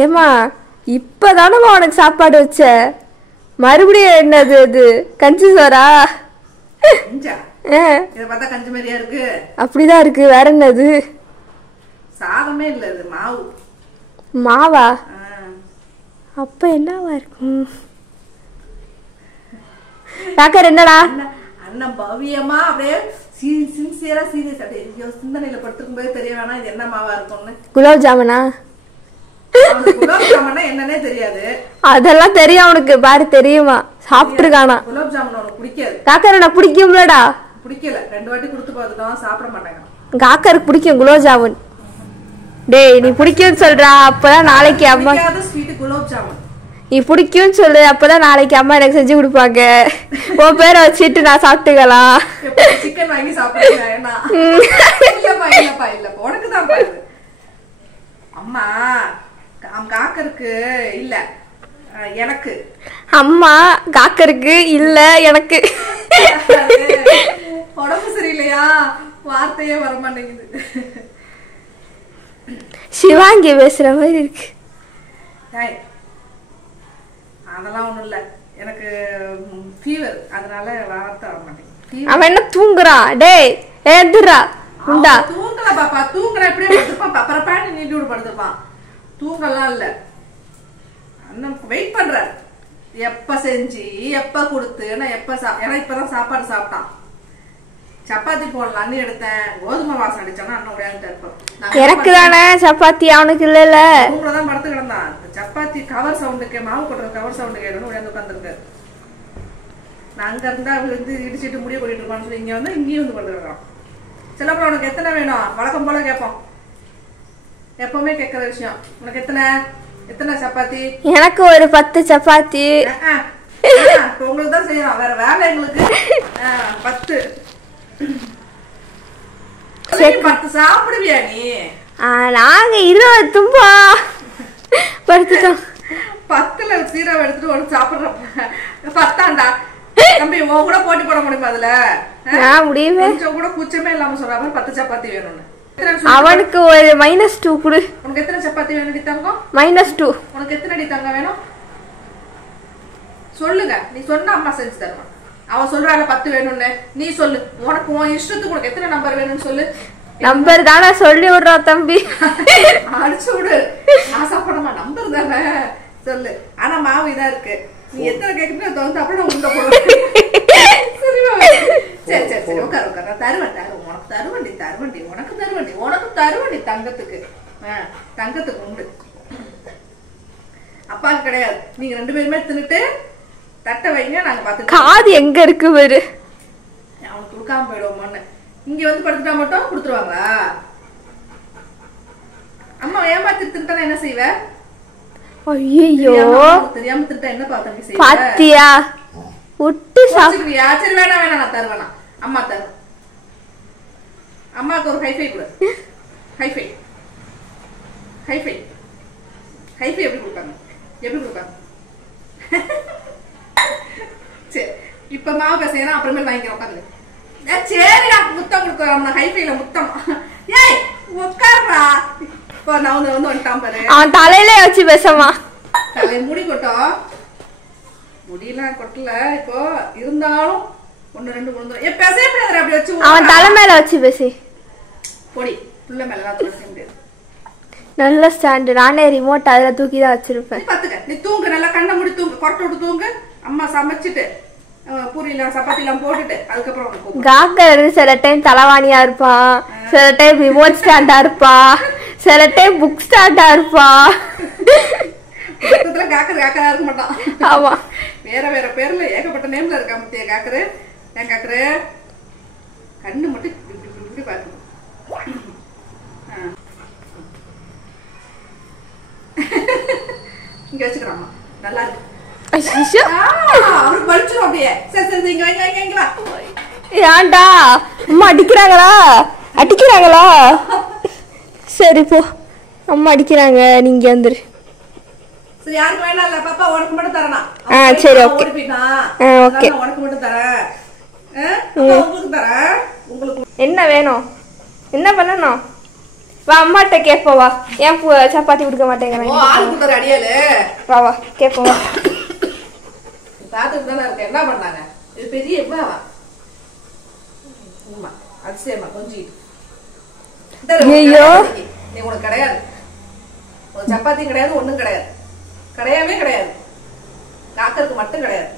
ஏமா இப்பதானமா உனக்கு சாப்பாடு வச்ச, மறுபடியும் என்னது இது கஞ்சி சோறா? கஞ்சி மாதிரியா இருக்கு? அப்படிதான் இருக்கு. வேற என்னது? சாதமே இல்ல, இது மாவு. மாவா? அப்ப என்னவா இருக்கும்? காக்கர் என்னடா? அண்ணன் பவியமா அப்படியே சின்சியரா சீரியஸ் அப்படியே சிந்தனையில படுத்துக்கும் போது தெரிய வேணாம் இது என்ன மாவா இருக்கும்னு. குலாப் ஜாமுனா? குலாப் ஜாமுன்னா என்னன்னே தெரியாது. அதெல்லாம் தெரியும் அவனுக்கு. பாரு தெரியுமா, சாப்பிட்டுருக்கானா. குலாப் ஜாமுன் உனக்கு பிடிக்காது. காக்கர் எனக்கு பிடிக்கும்லடா. பிடிக்கல, 2 வாட்டி கொடுத்து பார்த்துட்டோம், சாப்பிட மாட்டாங்க. காக்கருக்கு பிடிக்கும் குலாப் ஜாமுன். டேய் நீ பிடிக்கும்னு சொல்றா, அப்பதான் நாளைக்கு அம்மா ஸ்வீட் குலாப் ஜாமுன் நீ பிடிக்கும்னு சொல்லு, அப்பதான் நாளைக்கு அம்மா எனக்கு செஞ்சு கொடுப்பாங்க. உன் பேரை வச்சுட்டு நான் சாப்பிட்டுக்கலாம். சிக்கன் வாங்கி சாப்பிடுறேன். உனக்குதான் பாரு அம்மா, காக்கருக்கு இல்ல எனக்கு. அம்மா காக்கருக்கு இல்ல எனக்கு. உடம்பு சரியில்லையா, வார்த்தையே வர மாட்டேங்குது. சிவாங்கி பேசுற மாதிரி இருக்கு. அதெல்லாம் ஒண்ணும் இல்ல, எனக்கு ஃபீவர், அதனால வார்த்தை வர மாட்டேங்குது. அவன் என்ன தூங்குறான்? டேய் ஏந்துடா. தூங்கல பாப்பா, தூங்கல எப்படியே படுத்துப்பான், பரப்பான்னு நீட்டி விட படுத்துப்பான். தூங்கலாம் இல்ல, அண்ணன் வெயிட் பண்ற எப்ப செஞ்சு எப்ப கொடுத்து. ஏன்னா இப்பதான் சாப்பாடு சாப்பிட்டான். சப்பாத்தி போடலான்னு எடுத்தேன், கோதுமை வாசம் அடிச்சானா அண்ணன் உடையாந்துட்டு இருப்போம். எனக்கு தானே சப்பாத்தி, அவனுக்கு இல்ல. ரூம்லதான் படுத்து கிடந்தான். சப்பாத்தி கவர் சவுண்டுக்கு, மாவு கொட்டுற கவர் சவுண்டு கேட்கணும் உடையாந்து உட்காந்துருக்கு. நான் அங்க இருந்தா வந்து இடிச்சிட்டு முடிய கொட்டிட்டு இருப்பான்னு சொல்லி இங்க வந்து இங்கேயும் வந்து படுத்து கிடக்கான். சிலப்பறம் உனக்கு எத்தனை வேணும் வழக்கம் போல கேட்போம், எப்பவுமே கேட்கற விஷயம். உனக்கு எத்தனை சப்பாத்தி? எனக்கு ஒரு 10 சப்பாத்தி. உங்களுக்கு தான் செய்யலாம், வேற வேலை எங்களுக்கு. 10 சாப்பிடுவியா நீ? நாங்க 20 தும்பா படுத்துட்டோம். 10ல சீரகம் எடுத்துட்டு ஒன்று சாப்பிடுறோம். 10ஆண்டா தம்பி, உன் கூட போட்டி போட முடியுமா? அதுல முடியுமே. கொஞ்சம் கூட கூச்சமே இல்லாம சொல்றாங்க 10 சப்பாத்தி வேணும்னு. அவனுக்கு ஒரு -2 கொடு. உனக்கு எத்தனை சப்பாத்தி வேணும் டி தங்கம்? -2. உனக்கு எத்தனை டி தங்கம் வேணும் சொல்லுங்க. நீ சொன்னா அம்மா செஞ்சு தருவான். அவன் சொல்றாள் 10 வேணும்னு, நீ சொல்லு. உனக்கு உன் இஷ்டத்துக்கு உனக்கு எத்தனை நம்பர் வேணும்னு சொல்லு. நம்பர் தானே சொல்லி விடுறா தம்பி. அடிச்சு விடு, நான் சாப்பிடமா நம்பர் தானே சொல்லு. ஆனா மாவு இதா இருக்கு, நீ எத்தனை கேட்கணும் அதை வந்து அப்படியே உண்ட போடுவேன். சரி சரி சரி, உட்காரு உட்காரு, நான் தருவேன். உனக்கு தருவண்டி தங்கத்துக்கு. தங்கத்துக்கு உண்டு, அப்பாவுக்கு கிடையாது. நீங்க 2 பேருமே தின்னுட்டு தட்டை வைங்க, நாங்க பாத்து. காது எங்க இருக்கு பாரு. அவனுக்கு கொடுக்காம போயிடுவோம். இங்க வந்து படுத்துட்டா மட்டும் கொடுத்துருவாங்களா? அம்மா ஏமாத்தி தின்ட்டா என்ன செய்வ? ஐயோ தெரியாம தின்ட்டா என்ன தம்பி செய்வ? பாத்தியா விட்டு சாப்பிடுவியா? சரி வேணாம் நான் தருவேனா? அம்மா தருவேன். அம்மாவுக்கு ஒரு ஹைஃபை கொடு. ஹைஃபை எப்படி கொடுப்பாங்க? சரி, இப்ப மாவு பேசுனா அப்புறமே வாங்கிக்கிறேன். உட்காந்து சரி, நான் முத்தம் கொடுக்குறோம். ஹைஃபைல முத்தம். ஏய் உட்கார்றா. இப்போ நான் வந்து வந்துட்டான் பாரு. அவன் தலையில வச்சு பேசமா. தலையை முடி கொட்டும். முடியெல்லாம் கொட்டல இப்போ, இருந்தாலும் 1 2 3 பேசவே முடியாது. அப்படி வச்சு அவன் தலை மேல வச்சு பேசி பொடி புள்ள மேல பேச முடியாது. நல்ல ஸ்டாண்டு. நானே ரிமோட் அதுல தூக்கி தான் வச்சிருப்பேன். பாத்துக்க, நீ தூங்கு, நல்லா கண்ணை மூடி தூங்கு, கொட்டை விட்டு தூங்கு. அம்மா சமைச்சிட்டு பூரியெல்லாம் சப்பாத்தி எல்லாம் போட்டுட்டு அதுக்கப்புறம் காக்கர் சில டைம் தலைவாணியா இருப்பான், சில டைம் ரிமோட் ஸ்டாண்டா இருப்பா, சில டைம் புக் ஸ்டாண்டா இருப்பா. காக்கரா இருக்க மாட்டான். ஆமா, வேற வேற பேர்ல ஏகப்பட்ட நேம்ல இருக்கா. முத்திய காக்கரு, ஏன் காக்கரு கண்ணு மட்டும் இப்படி பாக்கணும். இங்க வச்சுக்கிறாமா, நல்லா இருக்கு. அவருக்கு பழிச்சிடும் அப்படியே. சரி சரி, இங்க வைங்க இங்க வா. ஏன்டா அம்மா அடிக்கிறாங்களா? சரி போ, அம்மா அடிக்கிறாங்க, நீங்க வந்துரு. சரி, யாருக்கு வேணாம் இல்ல பாப்பா, உனக்கு மட்டும் தரேனா? சரி ஓகே ஓகே, உனக்கு மட்டும் தரேன். உங்களுக்கு தரேன். உங்களுக்கு என்ன வேணும்? என்ன பண்ணணும்? வா அம்மாட்ட கேட்போம் வா. ஏன் சப்பாத்தி கொடுக்க மாட்டேங்கிறாங்க? ஆள் கொடுக்குற அடியாலு. வா வா கேட்போம் வா. பார்த்துட்டு தானே இருக்கேன். என்ன பண்ணாங்க? இது பெரிய எவ்வளவா? ஆமா அதிசயமா கொஞ்சம். ஐயோ நீ உனக்கு கிடையாது. ஒரு சப்பாத்தி கிடையாது, ஒண்ணும் கிடையாது, கிடையவே கிடையாது. காக்கருக்கு மட்டும் கிடையாது.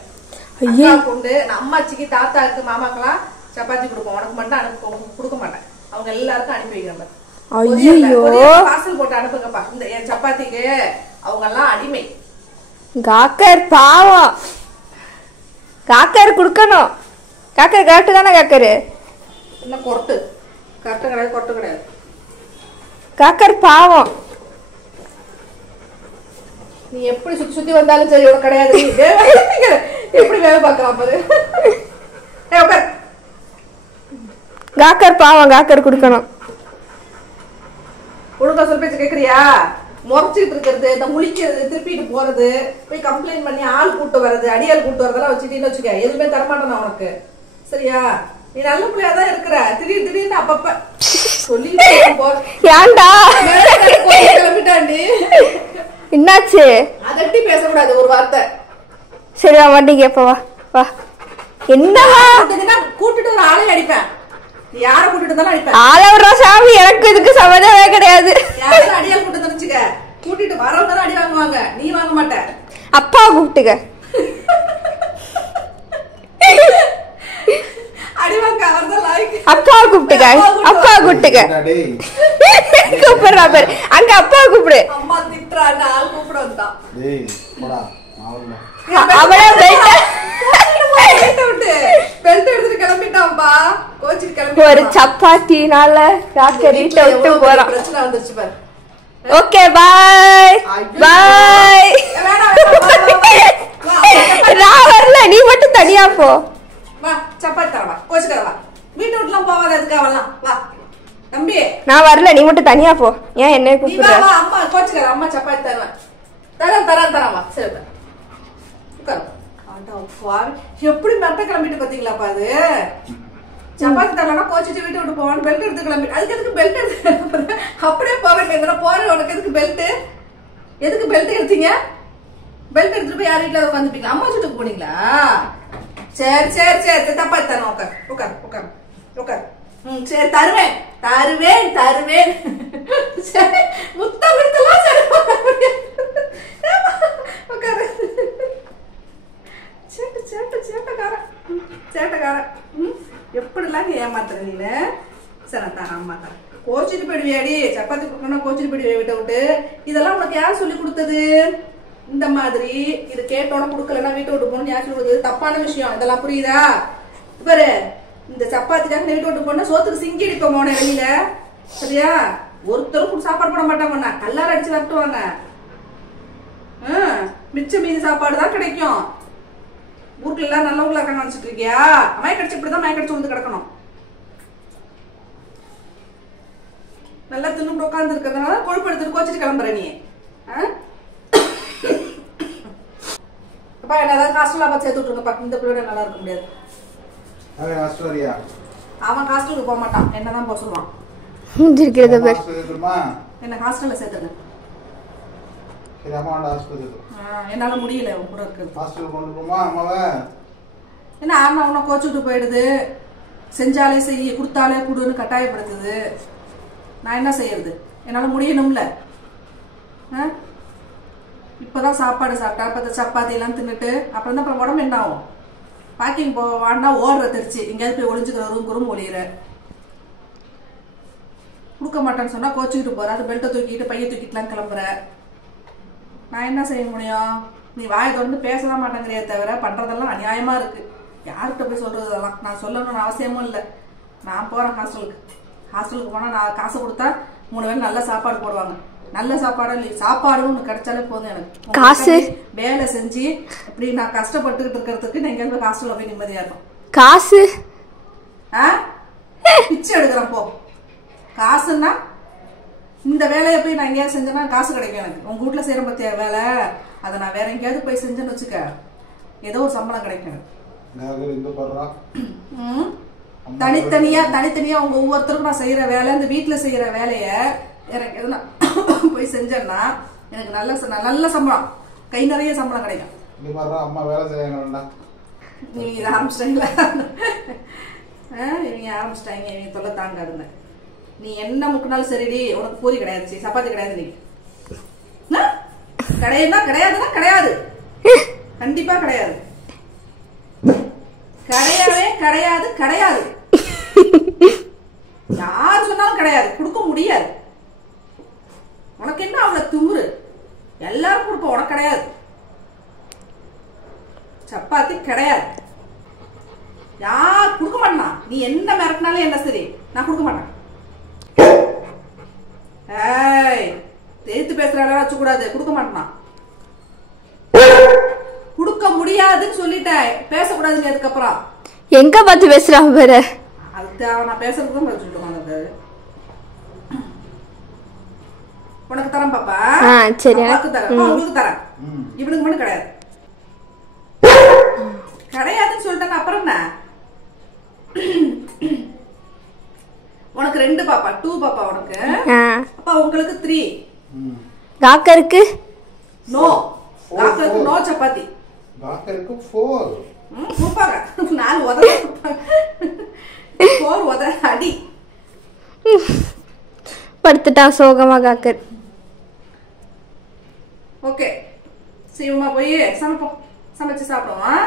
ஐயா கொண்டு அம்மாச்சிக்கு தாத்தாக்கு மாமாக்கெல்லாம் சப்பாத்தி கொடுப்போம். உனக்கு மட்டும் அனுப்ப கொடுக்க மாட்டேன். அவங்க எல்லாருக்கும் அனுப்பி வைக்கிறேன். பார்சல் போட்டு அனுப்புங்கப்பா. இந்த என் சப்பாத்திக்கு அவங்க எல்லாம் அடிமை. காக்கர் பாவம். காக்கர் குடுக்கணும். காக்கர் கரெக்ட் தானே? காக்கரு என்ன கொட்டு? கரெக்ட் கிடையாது, கொட்டு கிடையாது. காக்கர் பாவம். நீ எப்படி சுத்தி சுத்தி வந்தாலும் சரி உனக்கு கிடையாது. எப்படி வேலை பார்க்கலாம் பாரு. காக்கர் பாவம். காக்கர் குடுக்கணும். ஒழுங்கா சொல் பேச்சு கேக்குறியா? முறைச்சிட்டு இருக்கிறது, இந்த முழிக்கிறது, திருப்பிட்டு போறது, போய் கம்ப்ளைண்ட் பண்ணி ஆள் கூட்டு வர்றது, அடியால் கூட்டு வரதெல்லாம் வச்சுட்டீன்னு வச்சுக்க, எதுவுமே தரமாட்டேன் உனக்கு. சரியா? நீ நல்ல பிள்ளையாதான் இருக்கிற. திடீர் திடீர்னு அப்பப்ப சொல்லிட்டு ஏன்டா கிளம்பிட்டாண்டி. என்னாச்சு? அதட்டி பேசக்கூடாது ஒரு வார்த்தை. சரி வா வண்டி கேப்ப வா வா. என்னவா கூட்டிட்டு ஒரு ஆளே அடிப்பேன். யார கூட்டிட்டு இருந்தாலும் அடிப்பேன். ஆளவரா சாமி, எனக்கு இதுக்கு சம்மதமே கிடையாது. யாரும் அடியால் கூட்டு வந்துச்சுக்க, கூட்டிட்டு வரவங்க அடி வாங்குவாங்க, நீ வாங்க மாட்ட. அப்பா கூப்பிட்டுக்க. அடி வாங்க அவர்தான் லாய்க்கு. அப்பா கூப்பிட்டுக்க. அப்பா கூப்பிட்டுக்க. கூப்பிடுறா பாரு. அங்க அப்பா கூப்பிடு. அம்மா திட்டுறா, ஆள் கூப்பிட வந்தான். அவளே பெல்ட் எடுத்துட்டு கிளம்பிட்டான்பா. கோச்சிட்டு கிளம்பி ஒரு சப்பாத்தினால ராக்கர் வீட்டை விட்டு போறான். பிரச்சனை வந்துருச்சு பாரு. ஓகே பாய் பாய். நான் வரல, நீ மட்டும் தனியா போ. வா சப்பாத்தி தரவா, கோச்சுக்கறவா. வீட்டு விட்டுலாம் போவாத, எதுக்கு அவெல்லாம். வா தம்பி. நான் வரல, நீ மட்டும் தனியா போ. ஏன் என்ன கூப்பிடுற? வா அம்மா கோச்சுக்கற, அம்மா சப்பாத்தி தருவேன். தரேன் வா. சரி உட்காரு. எப்படி மெட்ட கிளம்பிட்டு பாத்தீங்களாப்பா? அது சப்பாத்தி தரலன்னா கோச்சிட்டு வீட்டு விட்டு போவான்னு பெல்ட் எடுத்து கிளம்பிட்டு. அதுக்கு எதுக்கு பெல்ட் எடுத்து அப்படியே போறேன் போறேன். உனக்கு எதுக்கு பெல்ட்? எதுக்கு பெல்ட் எடுத்தீங்க? பெல்ட் எடுத்துட்டு போய் யார் வீட்டுல உட்காந்துப்பீங்க? அம்மா வீட்டுக்கு போனீங்களா? சரி சரி சரி சப்பாத்தி தரேன். உட்கார். சரி தருவேன். சரி முத்தம் விடுத்தலாம். சரி உட்காரு. சேட்டக்காரன் எப்படிலாம் ஏமாத்துற நீ? சரி தாரேன், அம்மா தரேன். கோச்சிட்டு போயிடுவியாடி? சப்பாத்தி கொடுக்கணும் கோச்சிட்டு போயிடுவியா வீட்டை விட்டு? இதெல்லாம் உனக்கு யார் சொல்லி கொடுத்தது? இந்த மாதிரி இது கேட்டோட கொடுக்கலன்னா வீட்டை விட்டு போகணும் யார் சொல்லி கொடுத்தது? தப்பான விஷயம் இதெல்லாம், புரியுதா? பாரு, இந்த சப்பாத்திக்காக வீட்டை விட்டு போனா சோத்துக்கு சிங்கி அடிப்போம் போன வெளியில. சரியா? ஒருத்தரும் சாப்பாடு போட மாட்டாங்க, கல்லார அடிச்சு வரட்டுவாங்க. மிச்ச மீதி சாப்பாடு தான் கிடைக்கும். ஊருக்குள்ள எல்லாம் நல்லவங்களா இருக்காங்க நினைச்சிட்டு இருக்கியா? மயக்கடிச்சு இப்படிதான் மயக்கடிச்சு வந்து கிடக்கணும். நல்லா தின்னு உட்கார்ந்து இருக்கிறதுனால கொழுப்பு எடுத்துட்டு கோச்சிட்டு கிளம்புற நீ. அப்பா என்ன ஏதாவது ஹாஸ்டல்ல பார்த்து சேர்த்து விட்டுருங்கப்பா. இந்த பிள்ளையோட நல்லா இருக்க முடியாது. அவன் ஹாஸ்டலுக்கு போக மாட்டான், என்னதான் போக சொல்லுவான். என்ன ஹாஸ்டல்ல சேர்த்துருங்க. என்னால முடியல உன் கூட இருக்கு. என்ன ஆனா உன்ன கோச்சுட்டு போயிடுது. செஞ்சாலே செய்ய, கொடுத்தாலே குடுன்னு கட்டாயப்படுத்துது. நான் என்ன செய்யறது? என்னால முடியணும்ல. இப்பதான் சாப்பாடு சாப்பிட்டா, இப்ப சப்பாத்தி எல்லாம் தின்னுட்டு அப்புறம் தான் உடம்பு என்ன ஆகும்? பாக்கிங் போவான்னா ஓடுற தெரிச்சு எங்கேயாவது போய் ஒளிஞ்சுக்கிற ரூம் ஒளியிற. கொடுக்க மாட்டேன்னு சொன்னா கோச்சுக்கிட்டு போற. அது பெல்ட்டை தூக்கிட்டு பைய தூக்கிட்டுலாம் கிளம்புற. நான் என்ன செய்ய முடியும்? நீ வாயை தொடர்ந்து பேசலாம் மாட்டேங்கிறிய தவிர பண்றதெல்லாம் அநியாயமா இருக்கு. யார்கிட்ட போய் சொல்றது? அதெல்லாம் நான் சொல்லணும்னு அவசியமும் இல்லை. நான் போறேன் ஹாஸ்டலுக்கு போனா நான் காசு கொடுத்தா 3 வேளை நல்ல சாப்பாடு போடுவாங்க. நல்ல சாப்பாடு இல்லை, சாப்பாடு ஒண்ணு கிடைச்சாலே போதும் எனக்கு. காசு வேலை செஞ்சு இப்படி நான் கஷ்டப்பட்டுக்கிட்டு இருக்கிறதுக்கு நான் எங்க ஹாஸ்டல்ல போய் நிம்மதியா இருக்கும். காசு பிச்சை எடுக்கிறேன் போ. காசுன்னா இந்த வேலையை போய் நான் எங்கேயாவது செஞ்சேன்னா காசு கிடைக்கும் எனக்கு. உங்க வீட்டுல செய்யற பத்தியா வேலை, அதை நான் வேற எங்கேயாவது போய் செஞ்சேன்னு வச்சுக்க, ஏதோ ஒரு சம்பளம் கிடைக்கும். தனித்தனியா உங்க ஒவ்வொருத்தருக்கும் நான் செய்யற வேலை, இந்த வீட்டுல செய்யற வேலைய எனக்கு எதுனா போய் செஞ்சேன்னா எனக்கு நல்ல சம்பளம், கை நிறைய சம்பளம் கிடைக்கும். நீ பாரு அம்மா வேலை செய்யணும்டா. நீங்க இதை ஆரம்பிச்சிட்டீங்களா? இவங்க ஆரம்பிச்சிட்டாங்க, இவங்க தொல்லை தாங்காதுங்க. நீ என்ன முக்கினாலும் சரிடி, உனக்கு பூரி கிடையாது, சப்பாத்தி கிடையாது. நீ கிடையாதுன்னா கிடையாதுன்னா கிடையாது, கண்டிப்பா கிடையாது, கிடையவே கிடையாது, கிடையாது. யாரு சொன்னாலும் கிடையாது, கொடுக்க முடியாது. உனக்கு என்ன அவ்வளவு திமிரு? எல்லாரும் கொடுப்போம், உனக்கு கிடையாது. சப்பாத்தி கிடையாது, யார் கொடுக்க மாட்டான். நீ என்ன மிரட்டினாலும் என்ன சரி, நான் கொடுக்க மாட்டேன். ஏய், தேய்த்து பேசுற வச்சு கூடாது, கொடுக்க மாட்டான். கொடுக்க முடியாதுன்னு சொல்லிட்டேன், பேசக்கூடாதுங்க. அதுக்கப்புறம் எங்க பார்த்து பேசுறான் பாரு. அதுக்கு நான் பேசுறதுக்கு தான் சொல்லிட்டு உனக்கு தரேன் பாப்பா. சரி, தரேன், உங்களுக்கு தரேன். இவனுக்கு மட்டும் கிடையாது, கிடையாதுன்னு சொல்லிட்டாங்க. அப்புறம் என்ன? உனக்கு 2 பாப்பா, 2 பாப்பா உனக்கு. அப்பா உங்களுக்கு 3. காக்கருக்கு நோ, காக்கருக்கு நோ சப்பாத்தி. காக்கருக்கு 4. கொடுப்பாங்க 4 உதவ 4 உதவ அடி. படுத்துட்டா சோகமா காக்கர். ஓகே, சீக்கிரமா போய் சமைப்போம், சமைச்சு சாப்பிடுவோம்.